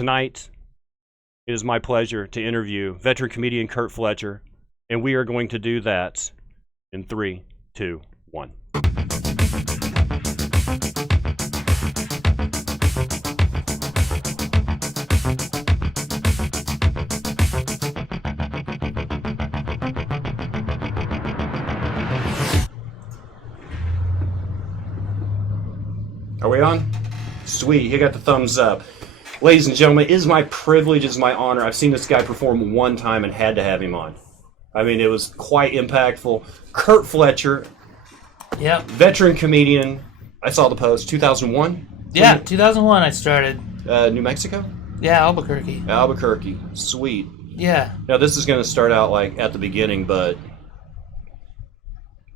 Tonight, it is my pleasure to interview veteran comedian Curt Fletcher, and we are going to do that in 3, 2, 1. Are we on? Sweet, he got the thumbs up. Ladies and gentlemen, it is my privilege, it is my honor. I've seen this guy perform one time and had to have him on. I mean, it was quite impactful. Curt Fletcher, yep, veteran comedian. I saw the post, 2001? Yeah, 2001 I started. New Mexico? Yeah, Albuquerque. Albuquerque, sweet. Yeah. Now, this is going to start out like at the beginning, but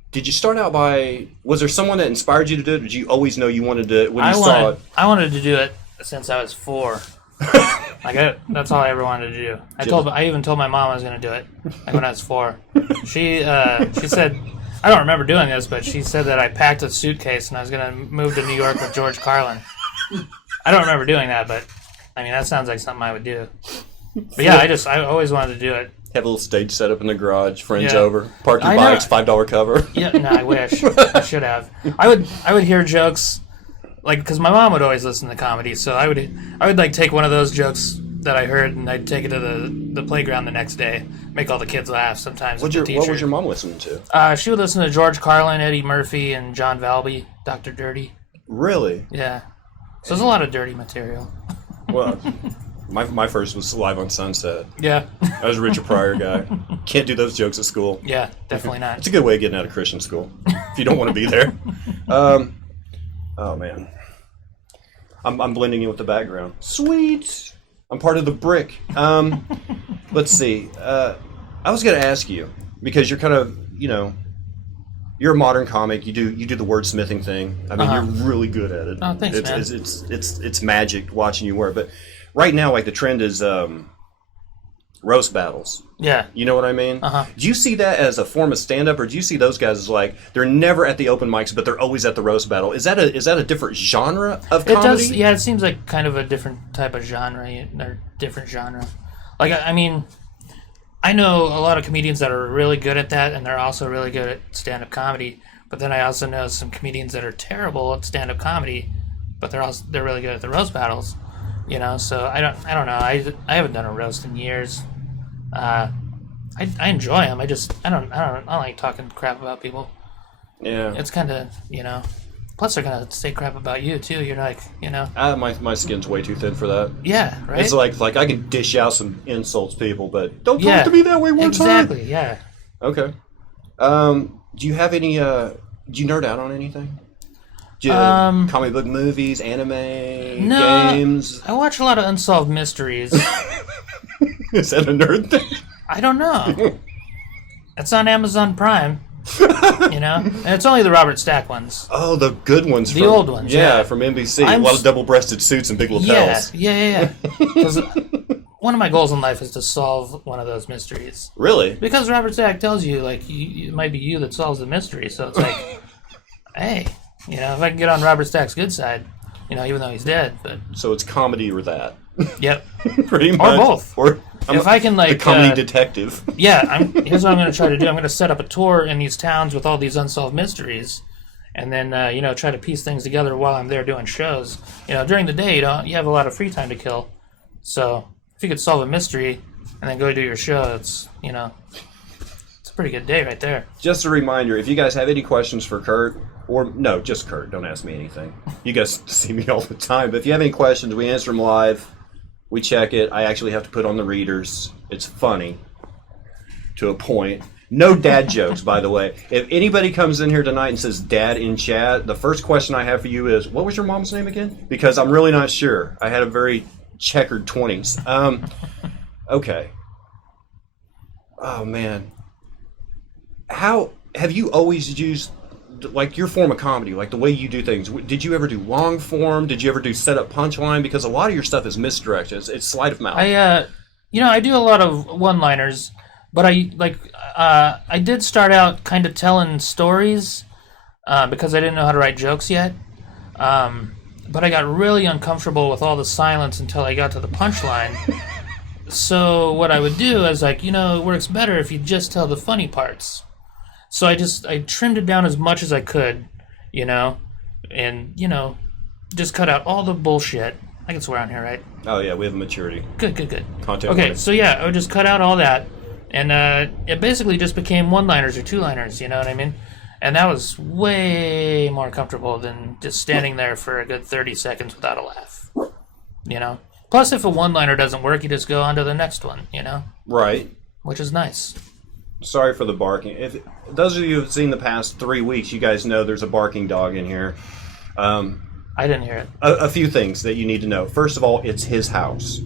did you start out by, was there someone that inspired you to do it? Or did you always know you wanted to, when you saw it? I wanted to do it since I was 4. That's all I ever wanted to do. I even told my mom I was going to do it, like when I was 4. She said, I don't remember doing this, but she said that I packed a suitcase and I was going to move to New York with George Carlin. I don't remember doing that, but I mean that sounds like something I would do. But yeah, I always wanted to do it. Have a little stage set up in the garage, friends over, park your bikes, $5 cover. Yeah, no, I wish. I should have. I would hear jokes, like, because my mom would always listen to comedy, so I would like take one of those jokes that I heard and I'd take it to the playground the next day, make all the kids laugh sometimes. What was your mom listening to? She would listen to George Carlin, Eddie Murphy, and John Valby, Dr. Dirty. Really? Yeah. So there's a lot of dirty material. Well, my first was Live on Sunset. Yeah. I was a Richard Pryor guy. Can't do those jokes at school. Yeah, definitely not. It's a good way of getting out of Christian school if you don't want to be there. Oh, man. I'm blending in with the background. Sweet. I'm part of the brick. Let's see. I was going to ask you, because you're kind of, you're a modern comic. You do the wordsmithing thing. I mean, you're really good at it. Oh, thanks, man. It's magic watching you work. But right now, like, the trend is roast battles. Yeah. You know what I mean? Do you see that as a form of stand-up, or do you see those guys as like they're never at the open mics, but they're always at the roast battle? Is that a different genre of comedy? It does. Yeah, it seems like kind of a different type of genre, or different genre. Like, I mean, I know a lot of comedians that are really good at that, and they're also really good at stand-up comedy. But then I also know some comedians that are terrible at stand-up comedy, but they're really good at the roast battles. So I don't know. I haven't done a roast in years. I enjoy them. I don't like talking crap about people. Yeah. It's kind of, plus they're going to say crap about you too. You're like, my skin's way too thin for that. Yeah, right? It's like I can dish out some insults to people, but don't talk to me that way one time. Exactly, yeah. Okay. Do you have any, do you nerd out on anything? Comic book movies, anime, games? I watch a lot of unsolved mysteries. Is that a nerd thing? I don't know. It's on Amazon Prime. And it's only the Robert Stack ones. Oh, the good ones. The old ones, yeah. From NBC. A lot of double-breasted suits and big lapels. Yeah. Because one of my goals in life is to solve one of those mysteries. Really? Because Robert Stack tells you, like, it might be you that solves the mystery. So it's like, hey, if I can get on Robert Stack's good side, even though he's dead. But so it's comedy or that. Yep. Pretty much. Or both. Or if I can, like, the comedy detective. Yeah, here's what I'm going to try to do. I'm going to set up a tour in these towns with all these unsolved mysteries, and then try to piece things together while I'm there doing shows. During the day, you have a lot of free time to kill. So if you could solve a mystery and then go do your show, it's a pretty good day right there. Just a reminder, if you guys have any questions for Curt, or no, just Curt, don't ask me anything. You guys see me all the time, but if you have any questions, we answer them live. We check it. I actually have to put on the readers. It's funny to a point. No dad jokes, by the way. If anybody comes in here tonight and says dad in chat, the first question I have for you is, what was your mom's name again? Because I'm really not sure. I had a very checkered 20s. Okay. Oh, man. How have you always used, like, your form of comedy, like the way you do things? Did you ever do long form? Did you ever do set up punchline? Because a lot of your stuff is misdirected. It's sleight of mouth. I do a lot of one-liners, but I did start out kind of telling stories because I didn't know how to write jokes yet. but I got really uncomfortable with all the silence until I got to the punchline. So what I would do is like, it works better if you just tell the funny parts. So I trimmed it down as much as I could, and, just cut out all the bullshit. I can swear on here, right? Oh, yeah, we have maturity. Good. Content Okay, warning. so yeah, I would just cut out all that, and it basically just became one-liners or two-liners, you know what I mean? And that was way more comfortable than just standing there for a good 30 seconds without a laugh, Plus, if a one-liner doesn't work, you just go on to the next one, Right. Which is nice. Sorry for the barking. If those of you who've seen the past 3 weeks, you guys know there's a barking dog in here. I didn't hear it. A few things that you need to know. First of all, it's his house.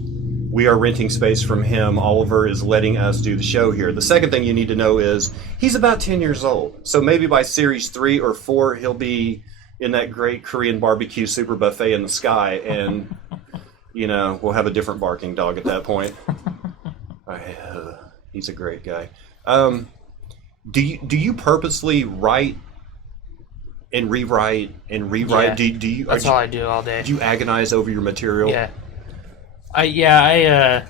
We are renting space from him. Oliver is letting us do the show here. The second thing you need to know is he's about 10 years old. So maybe by series 3 or 4, he'll be in that great Korean barbecue super buffet in the sky, and, we'll have a different barking dog at that point. He's a great guy. Do you purposely write and rewrite and rewrite? Yeah, that's all I do all day. Do you agonize over your material? Yeah. I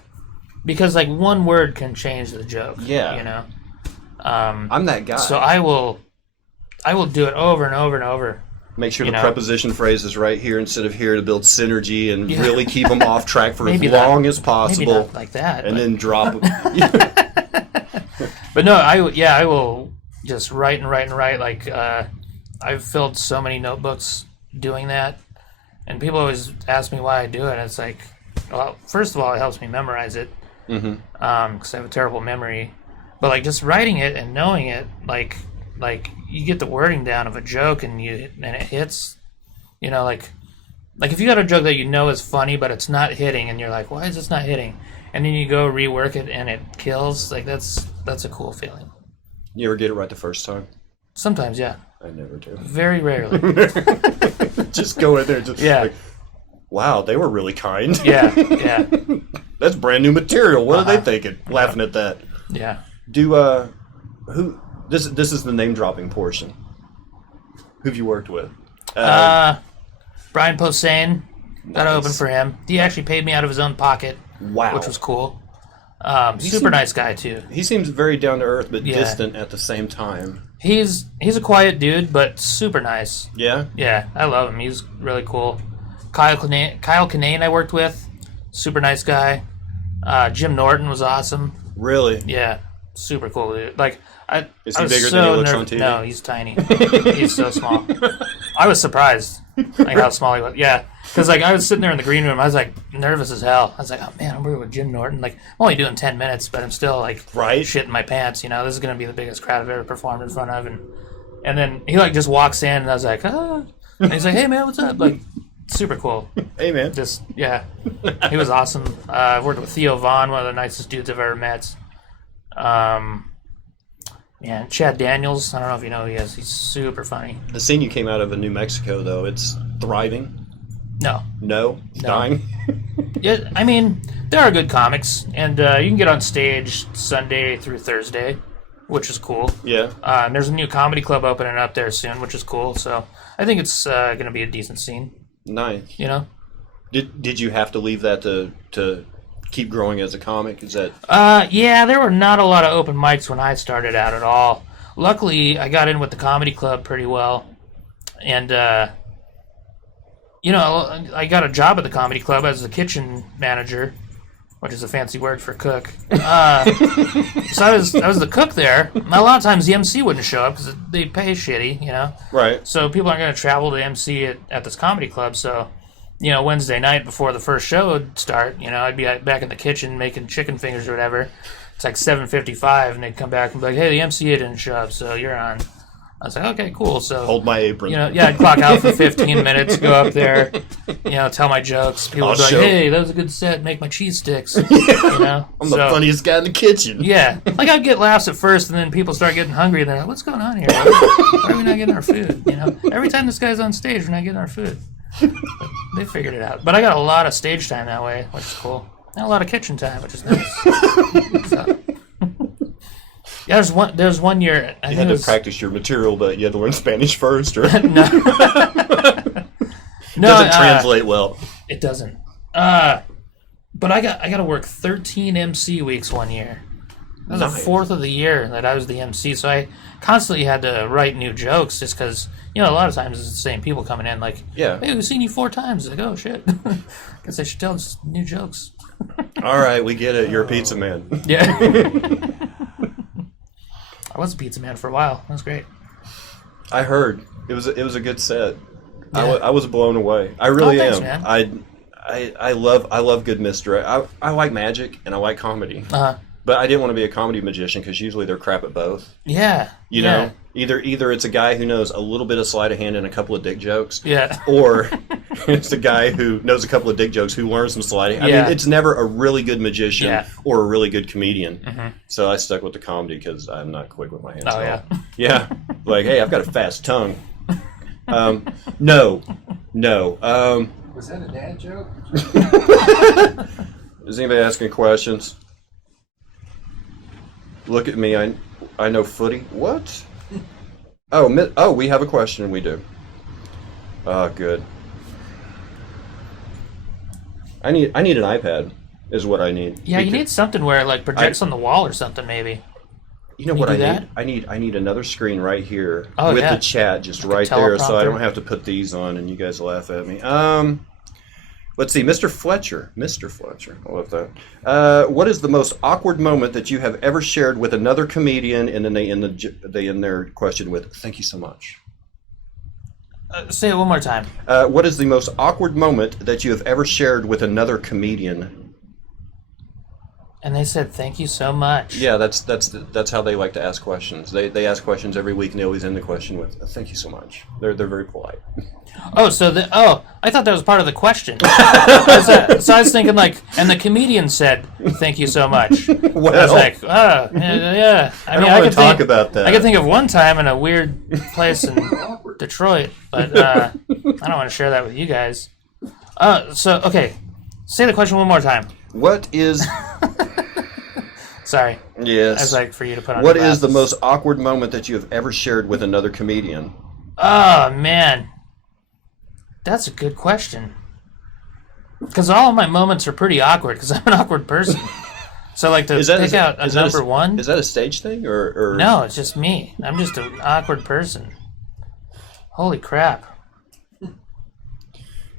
because like one word can change the joke. Yeah. I'm that guy. So I will do it over and over and over. Make sure the preposition phrase is right here instead of here to build synergy and really keep them off track for as long as possible. Maybe not like that. And then drop them. But no, I will just write and write and write. Like, I've filled so many notebooks doing that. And people always ask me why I do it. And it's like, well, first of all, it helps me memorize it. Because I have a terrible memory. But like just writing it and knowing it, like you get the wording down of a joke and it hits, like if you got a joke that is funny but it's not hitting and you're like, why is this not hitting? And then you go rework it and it kills, like that's a cool feeling. You ever get it right the first time? Sometimes, yeah. I never do. Very rarely. Just go in there and just like, wow, they were really kind. Yeah. That's brand new material. What are they thinking? Laughing at that. Yeah. This is the name dropping portion. Who've you worked with? Brian Posehn. Got to open for him. He actually paid me out of his own pocket. Wow. Which was cool. Nice guy too. He seems very down to earth but distant at the same time. He's a quiet dude but super nice. Yeah? Yeah, I love him. He's really cool. Kyle Kinane I worked with. Super nice guy. Jim Norton was awesome. Really? Yeah. Super cool dude. Is he bigger than he looks on TV? No, he's tiny. He's so small. I was surprised how small he was. Yeah, because I was sitting there in the green room. I was nervous as hell. I was like, oh man, I'm working with Jim Norton. I'm only doing 10 minutes, but I'm still shitting my pants. This is gonna be the biggest crowd I've ever performed in front of. And then he just walks in, and I was like, ah. And he's like, hey man, what's up? Super cool. Hey man. Just he was awesome. I've worked with Theo Vaughn, one of the nicest dudes I've ever met. Man, Chad Daniels, I don't know if you know who he is. He's super funny. The scene you came out of in New Mexico, though, it's thriving. No. It's dying. Yeah, I mean, there are good comics, and you can get on stage Sunday through Thursday, which is cool. Yeah. And there's a new comedy club opening up there soon, which is cool. So I think it's going to be a decent scene. Nice. Did you have to leave that to keep growing as a comic? Is that? Yeah, there were not a lot of open mics when I started out at all. Luckily, I got in with the comedy club pretty well, and I got a job at the comedy club as the kitchen manager, which is a fancy word for cook. So I was the cook there. A lot of times the MC wouldn't show up because they pay shitty, Right. So people aren't going to travel to MC at this comedy club, so. Wednesday night before the first show would start, I'd be back in the kitchen making chicken fingers or whatever. It's 7:55, and they'd come back and be like, hey, the MC didn't show up, so you're on. I was like, okay, cool. So hold my apron. I'd clock out for 15 minutes, go up there, tell my jokes. People would be like, hey, that was a good set, make my cheese sticks. I'm the funniest guy in the kitchen. Yeah. I'd get laughs at first, and then people start getting hungry, and they're like, what's going on here? Why are we not getting our food? Every time this guy's on stage, we're not getting our food. They figured it out. But I got a lot of stage time that way, which is cool. And a lot of kitchen time, which is nice. Yeah, there's one year... You had to practice your material, but you had to learn Spanish first, or... No. Doesn't translate well. It doesn't. But I got to work 13 MC weeks one year. That was the fourth of the year that I was the MC, so I constantly had to write new jokes just because, a lot of times it's the same people coming in like, hey, we've seen you 4 times. Like, oh, shit. Guess I should tell new jokes. All right, we get it. You're a pizza man. Yeah. I was a pizza man for a while. That was great. I heard. It was a good set. Yeah. I was blown away. I really am. Man. I love good misdirect. I like magic and I like comedy. But I didn't want to be a comedy magician because usually they're crap at both. Yeah. You know, either it's a guy who knows a little bit of sleight of hand and a couple of dick jokes. Yeah. Or it's a guy who knows a couple of dick jokes who learns some sleight of hand. I mean, it's never a really good magician or a really good comedian. Mm-hmm. So I stuck with the comedy because I'm not quick with my hands. Oh, yeah. Yeah. Like, hey, I've got a fast tongue. No. Was that a dad joke? Is anybody asking questions? Look at me. I know footy. What? Oh, we have a question. We do. Good. I need an iPad. Is what I need. Yeah, you need something where it like projects on the wall or something, maybe. You know what I need? I need another screen right here with the chat just like right there, so I don't have to put these on and you guys laugh at me. Let's see, Mr. Fletcher. I love that. What is the most awkward moment that you have ever shared with another comedian? And then they end their question with, "Thank you so much." Say it one more time. What is the most awkward moment that you have ever shared with another comedian? And they said, "Thank you so much." Yeah, that's how they like to ask questions. They ask questions every week, and they always end the question with, "Thank you so much." They're very polite. Oh, I thought that was part of the question. So I was thinking like, and the comedian said, "Thank you so much." Well, I was like, oh, yeah. I don't want to talk about that. I could think of one time in a weird place in Detroit, but I don't want to share that with you guys. Okay, say the question one more time. What is... Sorry. Yes. I was like, for you to put on What is the most awkward moment that you have ever shared with another comedian? Oh, man. That's a good question. Because all of my moments are pretty awkward, because I'm an awkward person. So, like, pick out a number one... Is that a stage thing, or... No, it's just me. I'm just an awkward person. Holy crap.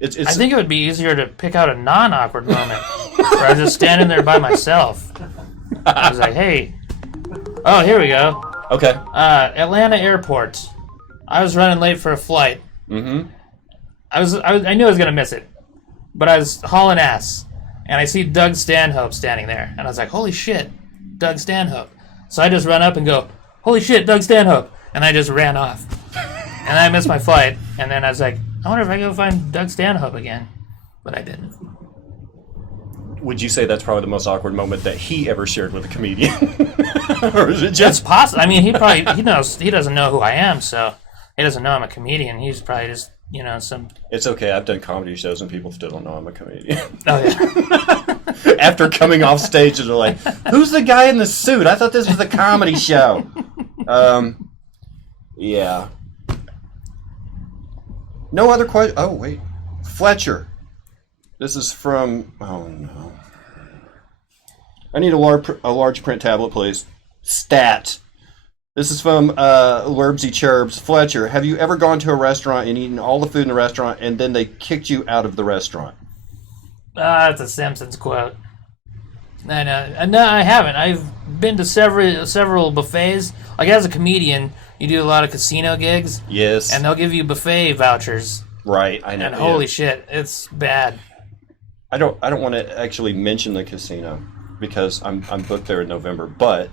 I think it would be easier to pick out a non-awkward moment where I was just standing there by myself. I was like, hey. Oh, here we go. Okay. Atlanta Airport. I was running late for a flight. Mm-hmm. I knew I was going to miss it. But I was hauling ass. And I see Doug Stanhope standing there. And I was like, holy shit, Doug Stanhope. So I just run up and go, holy shit, Doug Stanhope. And I just ran off. And I missed my flight. And then I was like, I wonder if I go find Doug Stanhope again. But I didn't. Would you say that's probably the most awkward moment that he ever shared with a comedian? Or is it just... It's possible. I mean, he doesn't know who I am, so he doesn't know I'm a comedian. He's probably just, some... It's okay. I've done comedy shows and people still don't know I'm a comedian. Oh, yeah. After coming off stage, they're like, who's the guy in the suit? I thought this was a comedy show. Yeah. No other question. Oh, wait. Fletcher. This is from... Oh, no. I need a large print tablet, please. Stat. This is from Lurbsy Churbs. Fletcher, have you ever gone to a restaurant and eaten all the food in the restaurant and then they kicked you out of the restaurant? That's a Simpsons quote. No, I haven't. I've been to several buffets. Like, as a comedian, you do a lot of casino gigs. Yes. And they'll give you buffet vouchers. Right, I know. And holy shit, it's bad. I don't want to actually mention the casino because I'm booked there in November, but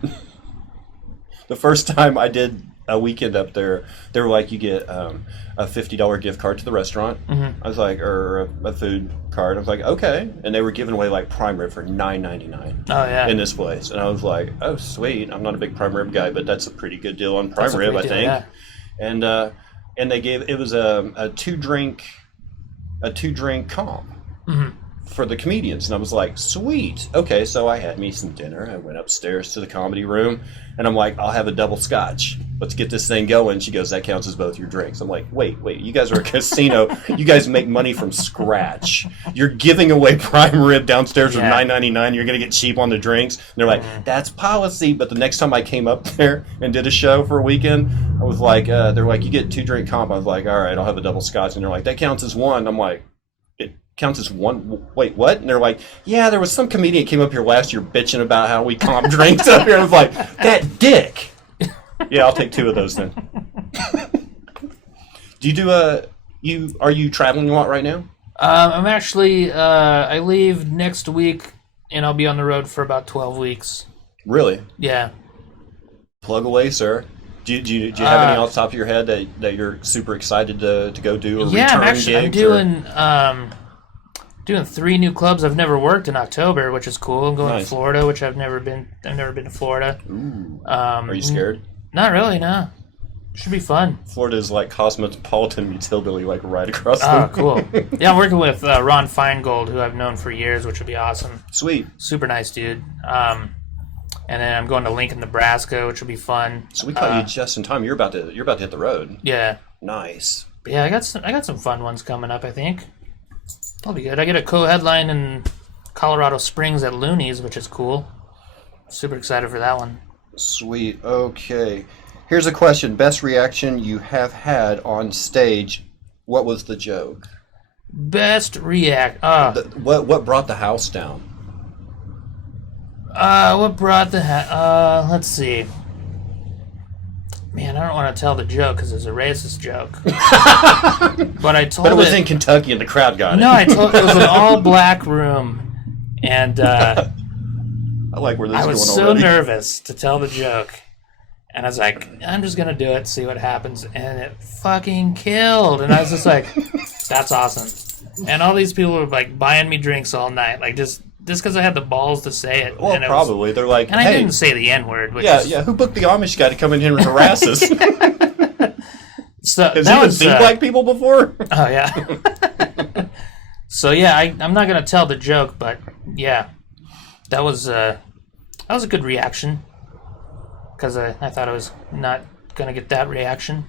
the first time I did a weekend up there, they were like, you get a $50 gift card to the restaurant. Mm-hmm. I was like, or a food card. I was like, okay. And they were giving away like prime rib for $9.99. Oh, yeah. In this place. And I was like, oh, sweet. I'm not a big prime rib guy, but that's a pretty good deal on prime rib, I think. Yeah. And they gave, it was a two drink comp. Mm-hmm. for the comedians. And I was like, sweet. Okay, so I had me some dinner. I went upstairs to the comedy room, and I'm like, I'll have a double scotch. Let's get this thing going. She goes, that counts as both your drinks. I'm like, wait, you guys are a casino. You guys make money from scratch. You're giving away prime rib downstairs for $9.99. You're going to get cheap on the drinks. And they're like, that's policy. But the next time I came up there and did a show for a weekend, I was like, they're like, you get 2 drink comp. I was like, all right, I'll have a double scotch. And they're like, that counts as one. I'm like, counts as one. Wait, what? And they're like, yeah, there was some comedian came up here last year bitching about how we comp drinks up here. And I was like, that dick. Yeah, I'll take 2 of those then. Do you do are you traveling a lot right now? I'm actually I leave next week and I'll be on the road for about 12 weeks. Really? Yeah. Plug away, sir. Do you have any off the top of your head that you're super excited to go do? Or I'm doing 3 new clubs I've never worked in October, which is cool. I'm going to Florida, which I've never been to Florida. Ooh. Are you scared? Not really, no. Should be fun. Florida is like cosmopolitan meets hillbilly, like right across the... Oh, cool. Yeah, I'm working with Ron Feingold, who I've known for years, which would be awesome. Sweet. Super nice dude. And then I'm going to Lincoln, Nebraska, which will be fun. So we caught you just in time. You're about to hit the road. Yeah. Nice. But yeah, I got some fun ones coming up, I think. That'll be good. I get a co-headline in Colorado Springs at Looney's, which is cool. Super excited for that one. Sweet. Okay. Here's a question. Best reaction you have had on stage. What was the joke? Best react. What brought the house down? What brought the let's see. Man, I don't want to tell the joke because it's a racist joke. But I told But it was in Kentucky and the crowd got it. No, it was an all-black room. And I like where this is going I was so already. nervous to tell the joke. And I was like, I'm just going to do it, see what happens. And it fucking killed. And I was just like, that's awesome. And all these people were like buying me drinks all night. Like just because I had the balls to say it. Well, and probably. They're like, and hey. I didn't say the N-word. Yeah. Who booked the Amish guy to come in here and harass us? So Has he even seen black people before? Oh, yeah. So, yeah, I'm not going to tell the joke, but, yeah. That was a good reaction. Because I thought I was not going to get that reaction.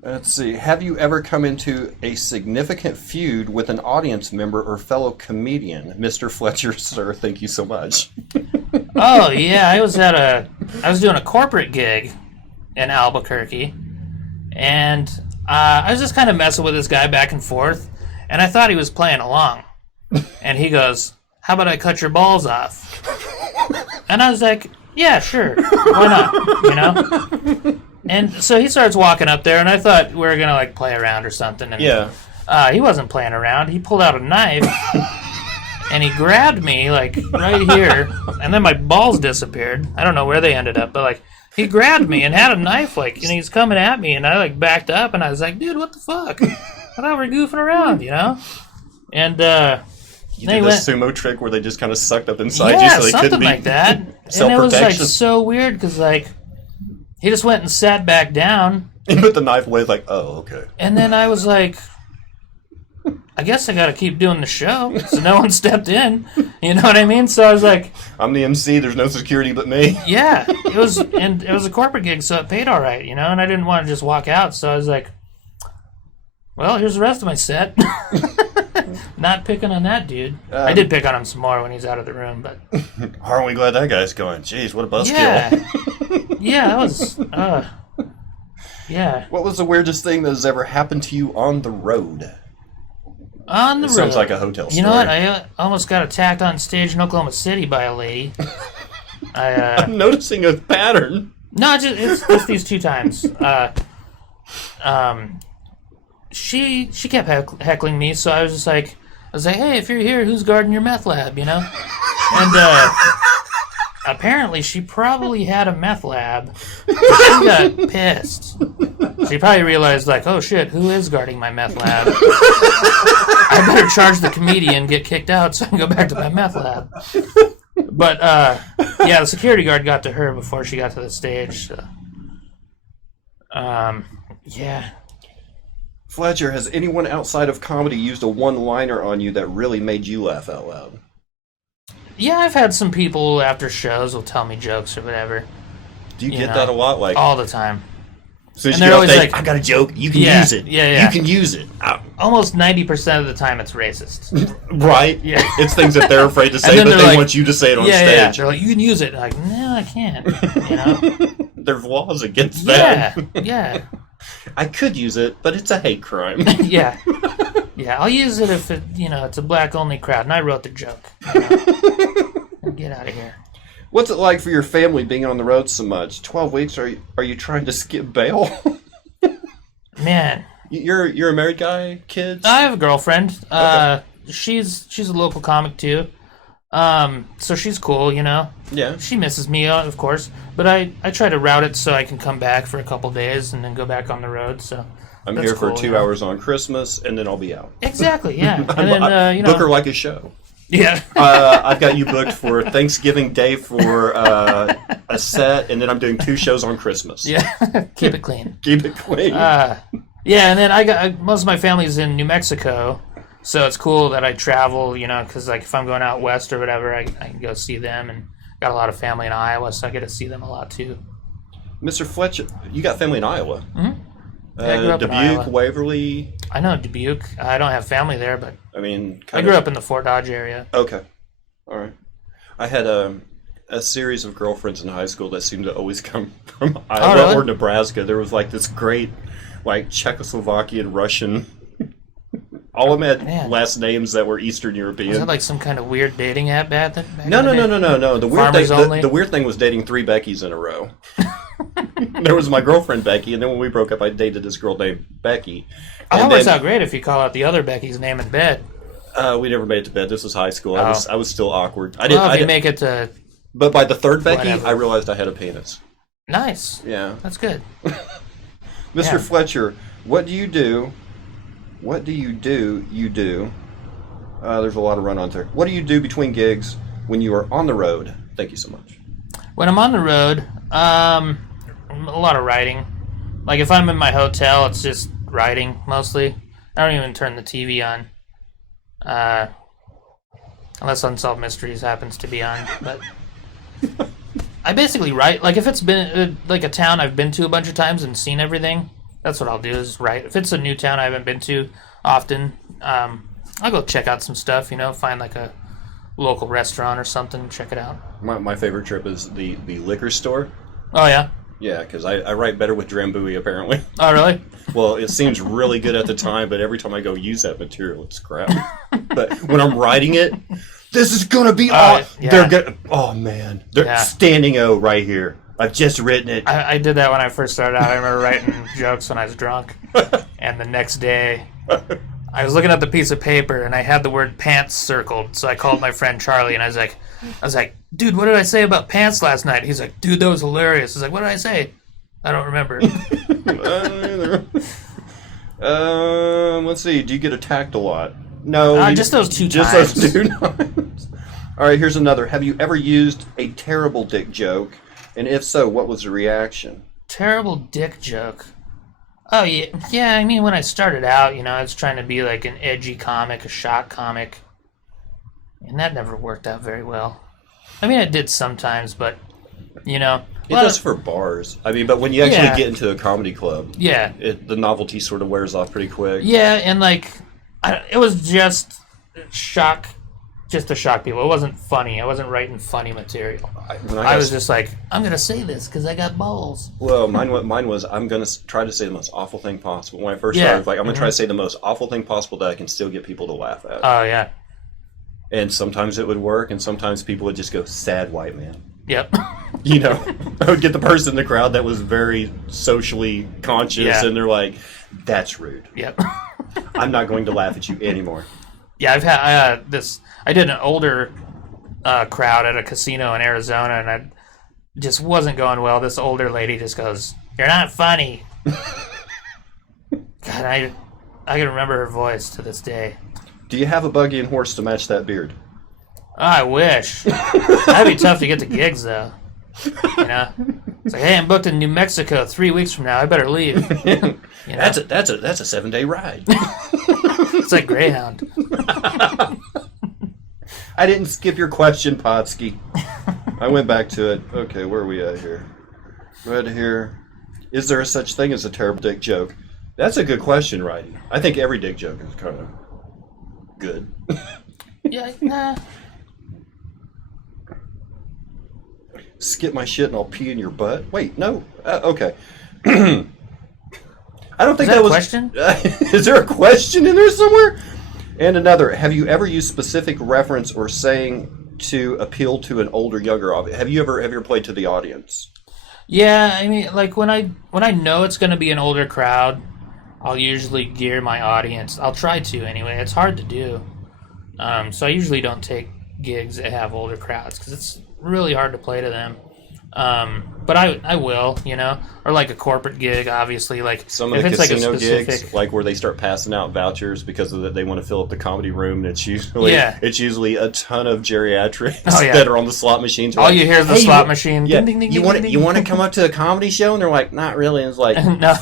Let's see. Have you ever come into a significant feud with an audience member or fellow comedian? Mr. Fletcher, sir, thank you so much. Oh, yeah. I was doing a corporate gig in Albuquerque. And I was just kind of messing with this guy back and forth. And I thought he was playing along. And he goes, how about I cut your balls off? And I was like, yeah, sure. Why not? You know? And so he starts walking up there, and I thought we were going to, like, play around or something. And, yeah. He wasn't playing around. He pulled out a knife, and he grabbed me, like, right here, and then my balls disappeared. I don't know where they ended up, but, like, he grabbed me and had a knife, like, and he's coming at me, and I, like, backed up, and I was like, dude, what the fuck? I thought we were goofing around, you know? And, you did the sumo trick where they just kind of sucked up inside you so they couldn't be like that. And it was, like, so weird, because, like, he just went and sat back down. He put the knife away, like, oh, okay. And then I was like, I guess I got to keep doing the show. So no one stepped in. You know what I mean? So I was like, I'm the MC. There's no security but me. Yeah. It was a corporate gig, so it paid all right, you know? And I didn't want to just walk out. So I was like, well, here's the rest of my set. Not picking on that dude. I did pick on him some more when he's out of the room, but... Aren't we glad that guy's going? Jeez, what a buzzkill. Yeah. Yeah, that was... yeah. What was the weirdest thing that has ever happened to you on the road? On the road? Sounds like a hotel story. You know what? I almost got attacked on stage in Oklahoma City by a lady. I'm noticing a pattern. No, it's just these 2 times. She kept heckling me, so I was like, hey, if you're here, who's guarding your meth lab, you know? And apparently she probably had a meth lab. She got pissed. She probably realized, like, oh shit, who is guarding my meth lab? I better charge the comedian, get kicked out, so I can go back to my meth lab. But, yeah, the security guard got to her before she got to the stage. So. Yeah. Fletcher, has anyone outside of comedy used a one-liner on you that really made you laugh out loud? Yeah, I've had some people after shows will tell me jokes or whatever. Do you get that a lot? Like all the time. So they're always like, I got a joke. You can use it. Yeah. You can use it. Almost 90% of the time, it's racist. Right? Yeah. It's things that they're afraid to say, but they want you to say it on stage. Yeah. They're like, you can use it. I'm like, no, I can't. You know? There's laws against that. Yeah. I could use it, but it's a hate crime. Yeah, I'll use it if it's a black-only crowd, and I wrote the joke. Get out of here. What's it like for your family being on the road so much? 12 weeks? Are you trying to skip bail? Man, you're a married guy, kids? I have a girlfriend. Okay. She's a local comic too. So she's cool, Yeah. She misses me, of course, but I try to route it so I can come back for a couple days and then go back on the road. So I'm here for 2 hours on Christmas, and then I'll be out. Exactly, yeah. And then book her like a show. Yeah. I've got you booked for Thanksgiving Day for a set, and then I'm doing 2 shows on Christmas. Yeah. Keep it clean. Keep it clean. Yeah, and then most of my family's in New Mexico. So it's cool that I travel, because like if I'm going out west or whatever, I can go see them, and got a lot of family in Iowa, so I get to see them a lot too. Mr. Fletcher, you got family in Iowa? Mm-hmm. Yeah, I grew up Dubuque, in Iowa. Waverly. I know Dubuque. I don't have family there, but I mean, I grew up in the Fort Dodge area. Okay, all right. I had a series of girlfriends in high school that seemed to always come from Iowa or Nebraska. There was like this great, like Czechoslovakian, Russian. All of them had last names that were Eastern European. Was that like some kind of weird dating app back No. The The weird thing was dating 3 Beckys in a row. There was my girlfriend Becky, and then when we broke up, I dated this girl named Becky. That works out great if you call out the other Becky's name in bed. We never made it to bed. This was high school. Oh. I was still awkward. I didn't make it to. But by the 3rd Becky, whatever. I realized I had a penis. Nice. Yeah, that's good. Mr. Fletcher, what do you do? What do you do? There's a lot of run-ons there. What do you do between gigs when you are on the road? Thank you so much. When I'm on the road, a lot of writing. Like if I'm in my hotel, it's just writing mostly. I don't even turn the TV on, unless Unsolved Mysteries happens to be on. But I basically write. Like if it's been like a town I've been to a bunch of times and seen everything, that's what I'll do is write. If it's a new town I haven't been to often, I'll go check out some stuff. Find like a local restaurant or something, check it out. My favorite trip is the liquor store. Oh yeah. Yeah, because I write better with Drambuie, apparently. Oh, really? Well, it seems really good at the time, but every time I go use that material, it's crap. But when I'm writing it, this is going to be oh, man. They're standing O right here. I've just written it. I did that when I first started out. I remember writing jokes when I was drunk. And the next day, I was looking at the piece of paper, and I had the word pants circled. So I called my friend Charlie, and I was like, dude, what did I say about pants last night? He's like, dude, that was hilarious. I was like, what did I say? I don't remember. I don't either. Let's see. Do you get attacked a lot? No. Just those 2 times. Just those 2 times. All right, here's another. Have you ever used a terrible dick joke? And if so, what was the reaction? Terrible dick joke. Oh, yeah. Yeah, I mean, when I started out, I was trying to be like an edgy comic, a shock comic. And that never worked out very well. I mean, it did sometimes, but, It does for bars. I mean, but when you actually get into a comedy club, the novelty sort of wears off pretty quick. Yeah, and it was just to shock people. It wasn't funny. I wasn't writing funny material. I was just like, I'm going to say this because I got balls. Well, mine was, I'm going to try to say the most awful thing possible. When I first started, I was like, I'm going to try to say the most awful thing possible that I can still get people to laugh at. Oh, yeah. And sometimes it would work, and sometimes people would just go, sad white man. Yep. I would get the person in the crowd that was very socially conscious, and they're like, that's rude. Yep. I'm not going to laugh at you anymore. Yeah, I've had I did an older crowd at a casino in Arizona, and I just wasn't going well. This older lady just goes, "You're not funny." God, I can remember her voice to this day. Do you have a buggy and horse to match that beard? I wish. That'd be tough to get to gigs, though. It's like, hey, I'm booked in New Mexico 3 weeks from now. I better leave. That's a 7-day ride. It's like Greyhound. I didn't skip your question, Potsky. I went back to it. Okay, where are we at here? Right here. Is there a such thing as a terrible dick joke? That's a good question, Righty. I think every dick joke is kind of good. Yeah, nah. Skip my shit and I'll pee in your butt. Wait, no. Okay. I don't think that was a question. Is there a question in there somewhere? And another. Have you ever used specific reference or saying to appeal to an older, younger audience? Have you ever played to the audience? Yeah, I mean, like when I know it's going to be an older crowd, I'll usually gear my audience. I'll try to anyway. It's hard to do, so I usually don't take gigs that have older crowds because it's really hard to play to them. But I will, or like a corporate gig, obviously. Like some of if the it's casino like a specific gigs, like where they start passing out vouchers because of that they want to fill up the comedy room. And it's usually a ton of geriatrics that are on the slot machines. All you hear is the slot machine. Yeah, ding, ding, you ding, want ding, you want to come up to a comedy show, and they're like, not really. And it's like, no,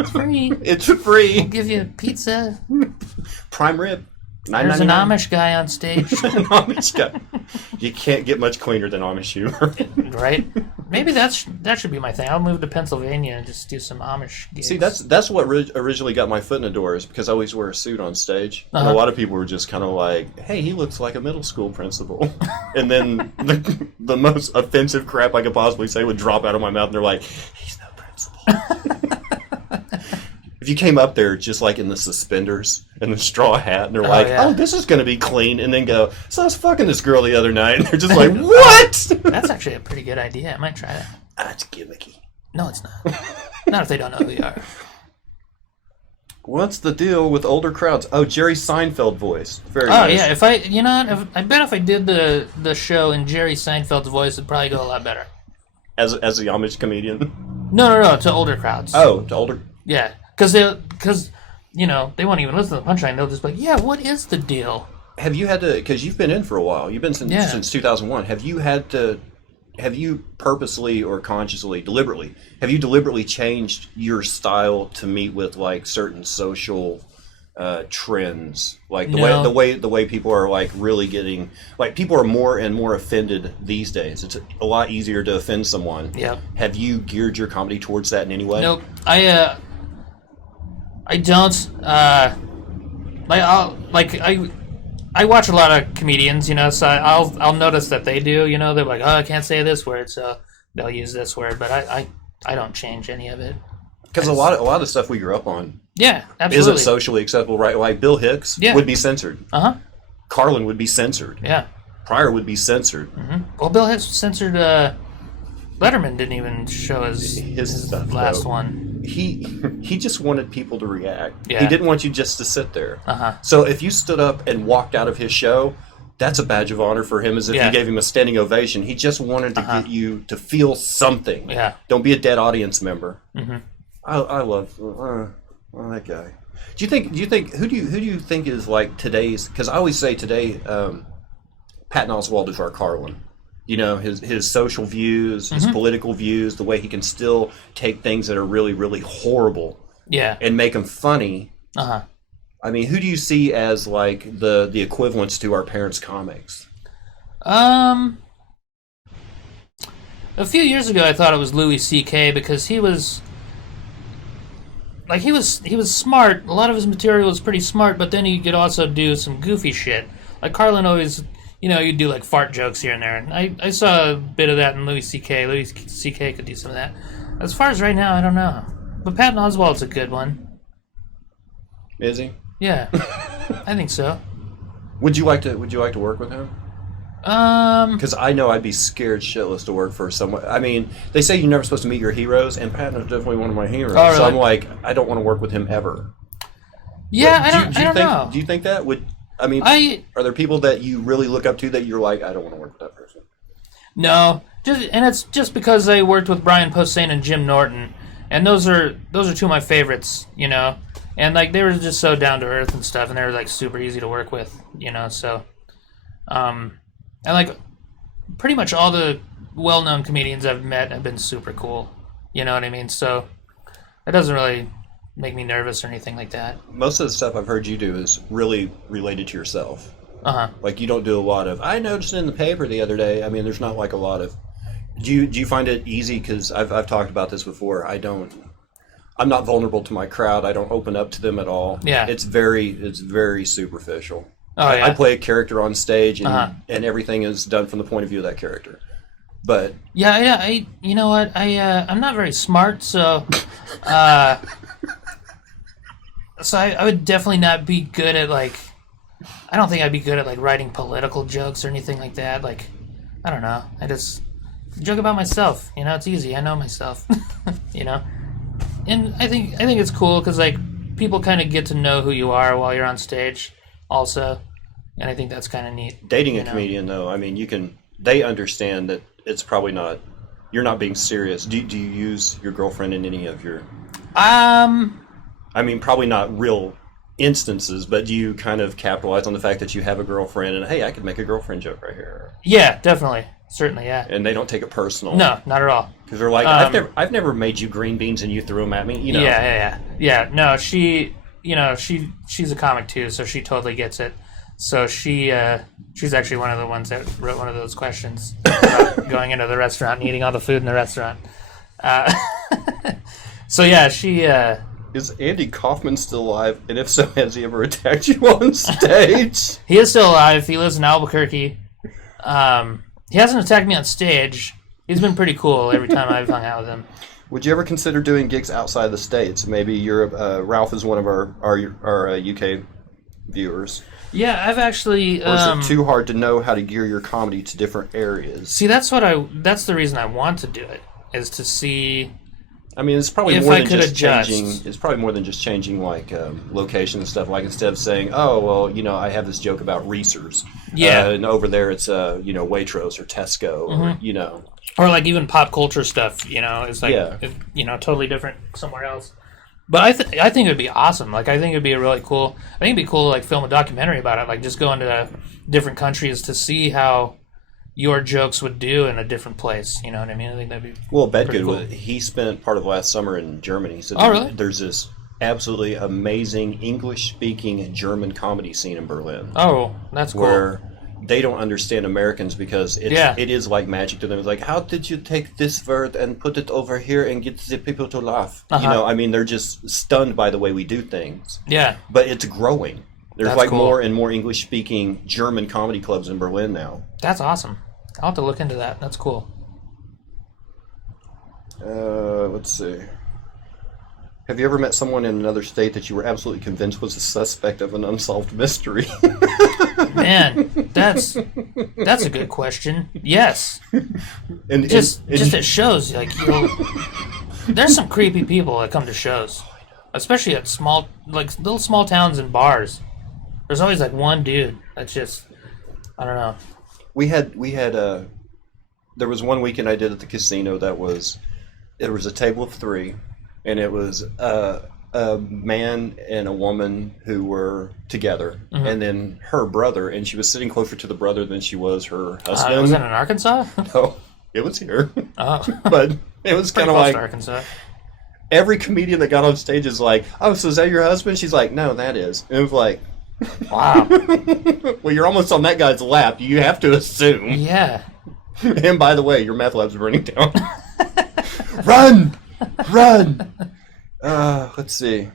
it's free. It's free. We'll give you pizza. Prime rib. There's an Amish guy on stage. An Amish guy. You can't get much cleaner than Amish humor. Right? Maybe that should be my thing. I'll move to Pennsylvania and just do some Amish gigs. See, that's what originally got my foot in the door, is because I always wear a suit on stage. And a lot of people were just kind of like, hey, he looks like a middle school principal. And then the most offensive crap I could possibly say would drop out of my mouth, and they're like, he's no principal. If you came up there just like in the suspenders and the straw hat, and they're like, oh, this is going to be clean, and then go, so I was fucking this girl the other night, and they're just like, what? That's actually a pretty good idea. I might try that. That's gimmicky. No, it's not. Not if they don't know who you are. What's the deal with older crowds? Oh, Jerry Seinfeld voice. Very nice. Yeah. I bet if I did the show in Jerry Seinfeld's voice, it'd probably go a lot better. As a Amish comedian? No, to older crowds. Oh, to older? Yeah. Because they won't even listen to the punchline. They'll just be like, yeah, what is the deal? Have you had to, because you've been in for a while, you've been since 2001, have you purposely or consciously, deliberately changed your style to meet with like certain social trends? Like the way people are like really getting, like people are more and more offended these days. It's a lot easier to offend someone. Yeah. Have you geared your comedy towards that in any way? Nope. I don't. I watch a lot of comedians, so I'll notice that they do. They're like, oh, I can't say this word, so they'll use this word. But I don't change any of it. Because a lot of the stuff we grew up on, yeah, absolutely, isn't socially acceptable, right? Like Bill Hicks would be censored. Carlin would be censored. Yeah. Pryor would be censored. Mm-hmm. Well, Bill Hicks censored. Letterman didn't even show his stuff, last though. one. He just wanted people to react. Yeah. He didn't want you just to sit there. So if you stood up and walked out of his show, that's a badge of honor for him, as if you gave him a standing ovation. He just wanted to get you to feel something. Yeah. Don't be a dead audience member. Mm-hmm. I love that guy. Do you think who do you think is like today's? Because I always say today, Patoswald is our Carlin. His social views, his political views, the way he can still take things that are really, really horrible, and make them funny. I mean, who do you see as like the equivalents to our parents' comics? A few years ago, I thought it was Louis C.K. because he was smart. A lot of his material was pretty smart, but then he could also do some goofy shit. Like Carlin always. You'd do like fart jokes here and there. And I saw a bit of that in Louis C.K. Louis C.K. could do some of that. As far as right now, I don't know. But Patton Oswalt's a good one. Is he? Yeah, I think so. Would you like to work with him? Because I know I'd be scared shitless to work for someone. I mean, they say you're never supposed to meet your heroes, and Patton is definitely one of my heroes. Oh, really? So I'm like, I don't want to work with him ever. Yeah, I don't know. Do you think that would? I mean, are there people that you really look up to that you're like, I don't want to work with that person? No, it's just because I worked with Brian Posehn and Jim Norton, and those are two of my favorites, and like they were just so down to earth and stuff, and they were like super easy to work with, so, and like pretty much all the well-known comedians I've met have been super cool. You know what I mean? So it doesn't really make me nervous or anything like that. Most of the stuff I've heard you do is really related to yourself. Uh-huh. Like, you don't do a lot of, I noticed in the paper the other day, I mean, there's not like a lot of, do you find it easy? Because I've talked about this before. I'm not vulnerable to my crowd. I don't open up to them at all. Yeah. It's very superficial. Oh, yeah. I play a character on stage, and everything is done from the point of view of that character. But yeah, you know what? I'm not very smart, so so I would definitely not be good at, like, I don't think I'd be good at, like, writing political jokes or anything like that. Like, I don't know. I just joke about myself. You know, it's easy. I know myself. You know, and I think it's cool because, like, people kind of get to know who you are while you're on stage, also, and I think that's kind of neat. Dating a comedian, though, I mean, they understand that it's probably not, you're not being serious. Do you use your girlfriend in any of your? I mean, probably not real instances, but do you kind of capitalize on the fact that you have a girlfriend and, hey, I could make a girlfriend joke right here? Yeah, definitely. Certainly, yeah. And they don't take it personal? No, not at all. Because they're like, I've never made you green beans and you threw them at me, you know? Yeah. No, she's a comic too, so she totally gets it. So she's actually one of the ones that wrote one of those questions about going into the restaurant and eating all the food in the restaurant. So yeah, she... Is Andy Kaufman still alive? And if so, has he ever attacked you on stage? He is still alive. He lives in Albuquerque. He hasn't attacked me on stage. He's been pretty cool every time I've hung out with him. Would you ever consider doing gigs outside the States? Maybe Europe. Ralph is one of our UK viewers. Yeah, I've actually... Or is it too hard to know how to gear your comedy to different areas? See, that's the reason I want to do it, is to see... I mean, it's probably if more I than could just adjust. changing. It's probably more than just changing, like, location and stuff. Like, instead of saying, "Oh, well, you know, I have this joke about Reese's," and over there it's you know, Waitrose or Tesco, or you know, or like even pop culture stuff. You know, it's like you know, totally different somewhere else. But I think it'd be awesome. Like, I think it'd be a really cool. I think it'd be cool to, like, film a documentary about it. Like, just go into different countries to see how your jokes would do in a different place. You know what I mean? I think that'd be Bedgood. cool. He spent part of last summer in Germany. So really? There's this absolutely amazing English-speaking German comedy scene in Berlin. Oh, that's cool. Where they don't understand Americans because it is like magic to them. It's like, how did you take this word and put it over here and get the people to laugh? You know, I mean, they're just stunned by the way we do things. Yeah. But it's growing. There's That's like cool. more and more English-speaking German comedy clubs in Berlin now. That's awesome. I'll have to look into that. That's cool. Let's see. Have you ever met someone in another state that you were absolutely convinced was a suspect of an unsolved mystery? Man, that's a good question. Yes. And Just at shows, like, there's some creepy people that come to shows, especially at little small towns and bars. There's always like one dude that's just, I don't know. We had there was one weekend I did at the casino there was a table of three, and it was a man and a woman who were together, and then her brother, and she was sitting closer to the brother than she was her husband. Was it in Arkansas? No, it was here. Oh. But it was kind of close like to Arkansas. every comedian that got on stage is like, "Oh, so is that your husband?" She's like, "No, that is." And it was like, wow. well, you're almost on that guy's lap. You have to assume. Yeah. And by the way, your meth lab's burning down. Run! Let's see.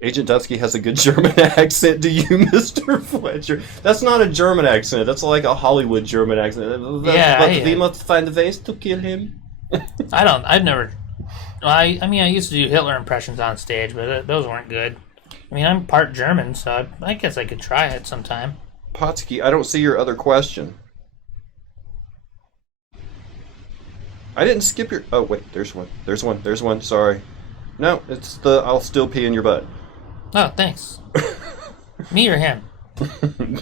Agent Dusky has a good German accent. Do you, Mr. Fletcher? That's not a German accent. That's like a Hollywood German accent. But we must find ways to kill him. I've never... I mean, I used to do Hitler impressions on stage, but those weren't good. I mean, I'm part German, so I guess I could try it sometime. Potsky, I don't see your other question. I didn't skip your... Oh, wait, there's one, sorry. No, it's the I'll still pee in your butt. Oh, thanks. Me or him?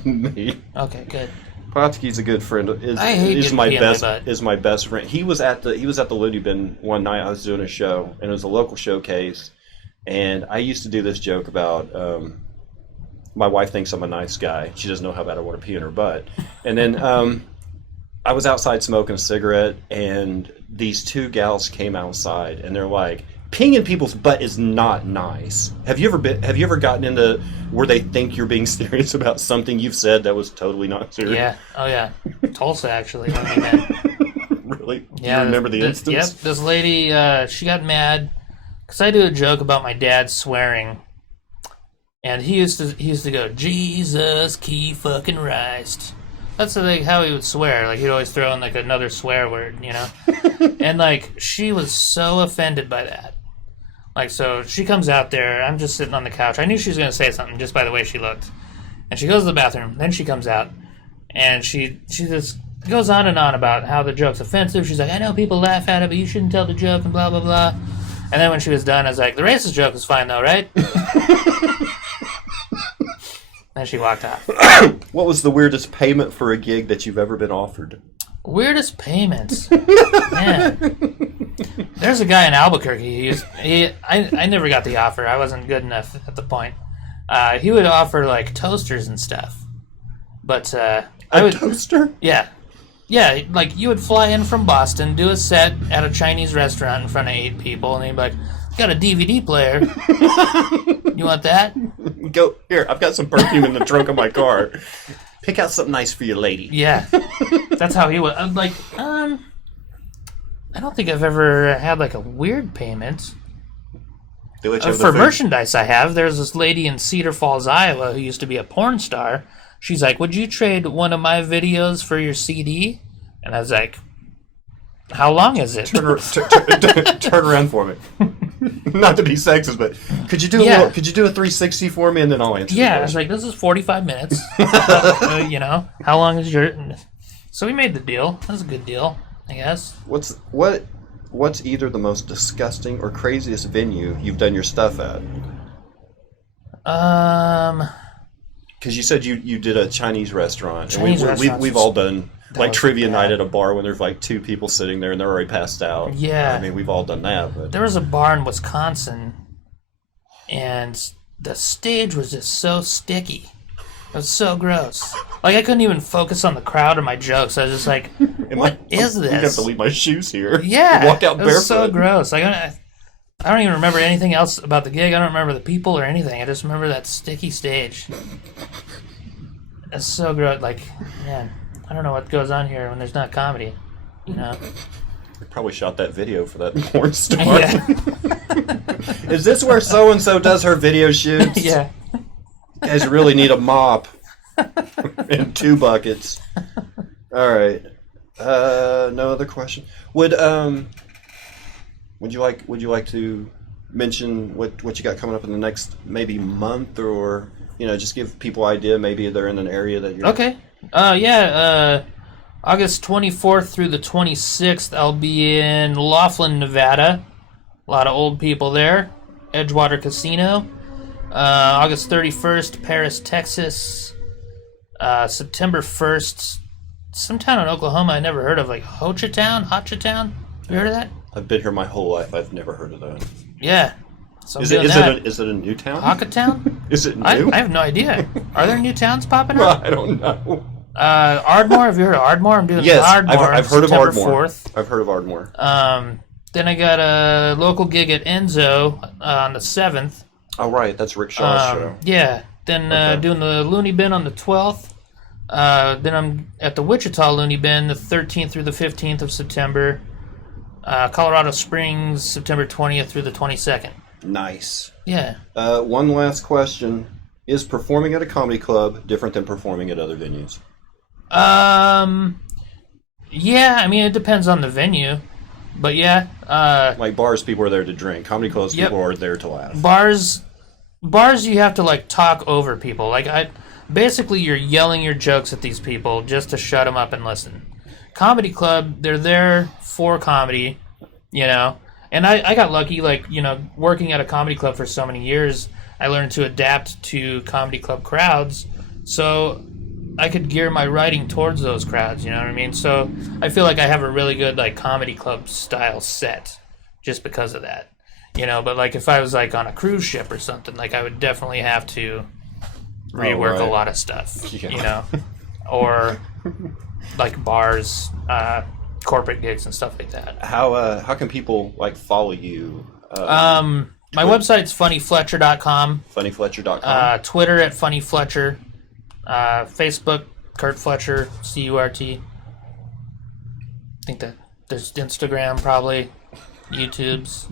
Me. Okay, good. Potsky's a good friend. Is my best friend. He was at the Looney Bin one night. I was doing a show, and it was a local showcase. And I used to do this joke about my wife thinks I'm a nice guy. She doesn't know how bad I want to pee in her butt. And then I was outside smoking a cigarette, and these two gals came outside, and they're like, "Peeing in people's butt is not nice." Have you ever gotten into where they think you're being serious about something you've said that was totally not serious? Yeah. Oh yeah. Tulsa actually. I mean, that. Really? Yeah. You remember the instance? Yep. This lady, she got mad because I do a joke about my dad swearing, and he used to go, "Jesus, key fucking Christ." That's like how he would swear. Like he'd always throw in like another swear word, you know. And like she was so offended by that. Like so, she comes out there. I'm just sitting on the couch. I knew she was gonna say something just by the way she looked. And she goes to the bathroom. Then she comes out, and she just goes on and on about how the joke's offensive. She's like, "I know people laugh at it, but you shouldn't tell the joke," and blah blah blah. And then when she was done, I was like, "The racist joke is fine though, right?" Then she walked off. What was the weirdest payment for a gig that you've ever been offered? Weirdest payments. Man. There's a guy in Albuquerque. I never got the offer. I wasn't good enough at the point. He would offer like toasters and stuff. But toaster? Yeah. Yeah, like you would fly in from Boston, do a set at a Chinese restaurant in front of 8 people, and he'd be like, "Got a DVD player. You want that?" Go here. I've got some perfume in the trunk of my car. Pick out something nice for your lady. Yeah, that's how he was. I'm like, I don't think I've ever had like a weird payment. For merchandise. I have. There's this lady in Cedar Falls, Iowa, who used to be a porn star. She's like, "Would you trade one of my videos for your CD?" And I was like, "How long is it?" Turn around for me. Not to be sexist, but could you do a 360 for me, and then I'll answer. Yeah, I was like, "This is 45 minutes." You know, how long is your? So we made the deal. That was a good deal, I guess. What's either the most disgusting or craziest venue you've done your stuff at? Because you said you did a Chinese restaurant. We've all done like trivia night at a bar when there's like 2 people sitting there and they're already passed out. Yeah. I mean, we've all done that. But there was a bar in Wisconsin, and the stage was just so sticky. It was so gross. Like, I couldn't even focus on the crowd or my jokes. I was just like, what is this? I have to leave my shoes here. Yeah. Walk out barefoot. It was so gross. Like, I don't even remember anything else about the gig. I don't remember the people or anything. I just remember that sticky stage. It's so gross. Like, man, I don't know what goes on here when there's not comedy. You know? We probably shot that video for that porn star. Yeah. Is this where so-and-so does her video shoots? Yeah. You guys really need a mop and 2 buckets. All right. No other question. Would you like to mention what you got coming up in the next maybe month, or just give people idea maybe they're in an area that you're okay. August 24th through the 26th, I'll be in Laughlin, Nevada. A lot of old people there. Edgewater Casino. August 31st, Paris, Texas. September 1st, some town in Oklahoma I never heard of, like Hochatown? You heard of that? I've been here my whole life. I've never heard of that. Yeah. So is it a new town? Hochatown? Is it new? I have no idea. Are there new towns popping up? I don't know. Ardmore, have you heard of Ardmore? I'm doing Ardmore. I've heard of Ardmore. 4th. I've heard of Ardmore. Then I got a local gig at Enzo on the 7th. Oh, right. That's Rick Shaw's show. Yeah. Then doing the Looney Bin on the 12th. Then I'm at the Wichita Looney Bin the 13th through the 15th of September. Colorado Springs, September 20th through the 22nd. Nice. Yeah. One last question. Is performing at a comedy club different than performing at other venues? Yeah, I mean, it depends on the venue. But yeah. Like bars, people are there to drink. Comedy clubs, people are there to laugh. Bars, you have to, like, talk over people. Like, basically, you're yelling your jokes at these people just to shut them up and listen. Comedy club, they're there for comedy, And I got lucky, like, working at a comedy club for so many years, I learned to adapt to comedy club crowds, so I could gear my writing towards those crowds, you know what I mean? So I feel like I have a really good, like, comedy club style set just because of that, But, like, if I was, like, on a cruise ship or something, like, I would definitely have to rework a lot of stuff, Or like bars, corporate gigs and stuff like that. How can people like follow you? My website's funnyfletcher.com. Funnyfletcher.com. Twitter at funnyfletcher. Facebook Curt Fletcher, CURT. I think that there's Instagram probably, YouTube's,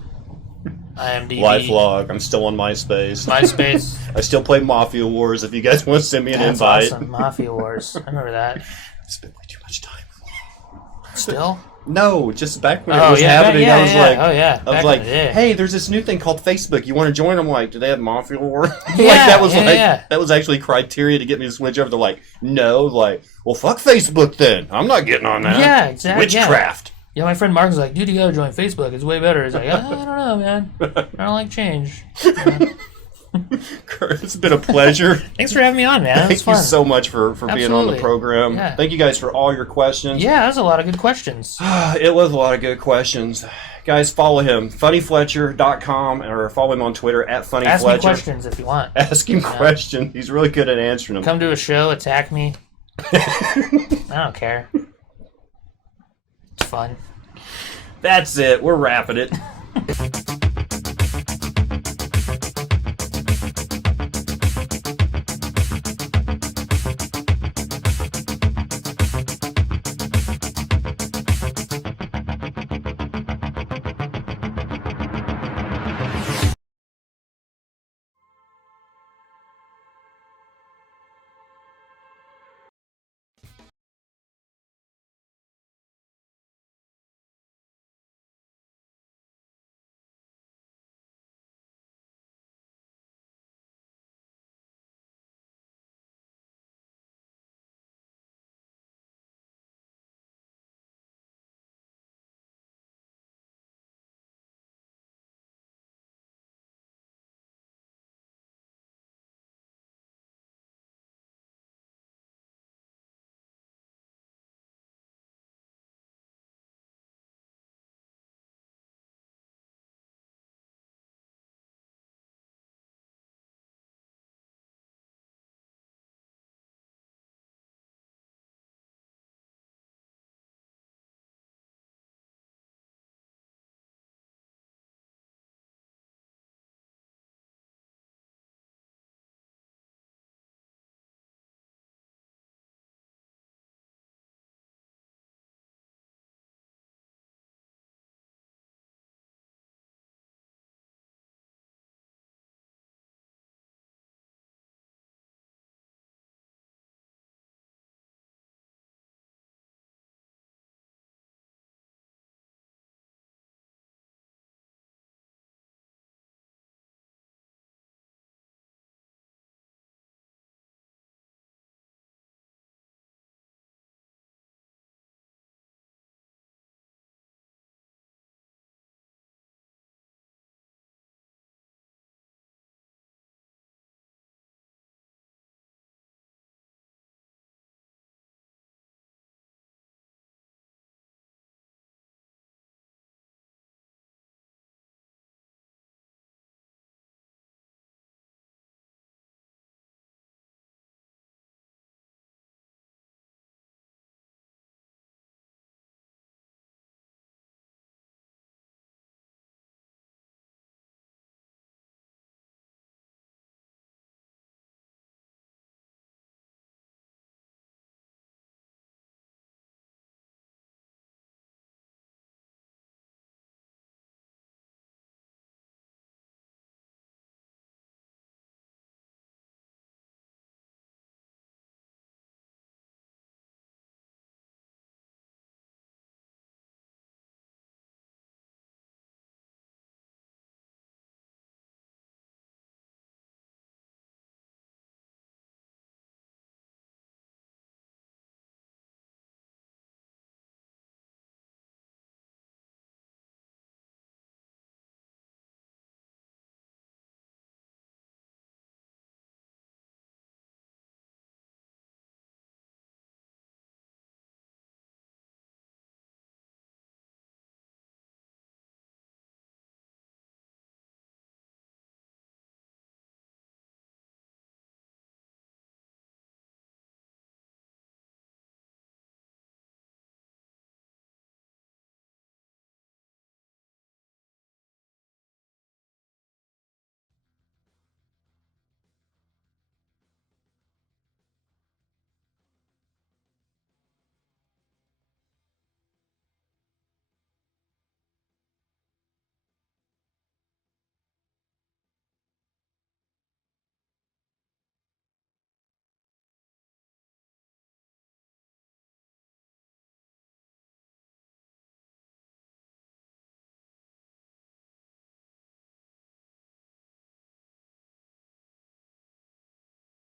IMDb. Lifelog. I'm still on MySpace. MySpace. I still play Mafia Wars. If you guys want to send me an That's invite. awesome. Mafia Wars. I remember that. I spent way too much time. Still? No, just back when it was happening. I was like, hey, there's this new thing called Facebook. You want to join? I'm like, do they have Mafia War? That was actually criteria to get me to switch over. They're like, no, like, well, fuck Facebook then. I'm not getting on that. Yeah, exactly. Witchcraft. Yeah, my friend Mark was like, dude, you gotta join Facebook. It's way better. He's like, I don't know, man. I don't like change. Curt, it's been a pleasure. Thanks for having me on, man. Thank you so much for being on the program. Yeah. Thank you guys for all your questions. Yeah, that was a lot of good questions. It was a lot of good questions. Guys, follow him, funnyfletcher.com, or follow him on Twitter at funnyfletcher. Ask me questions if you want. Ask him questions. He's really good at answering them. Come to a show, attack me. I don't care. It's fun. That's it. We're wrapping it.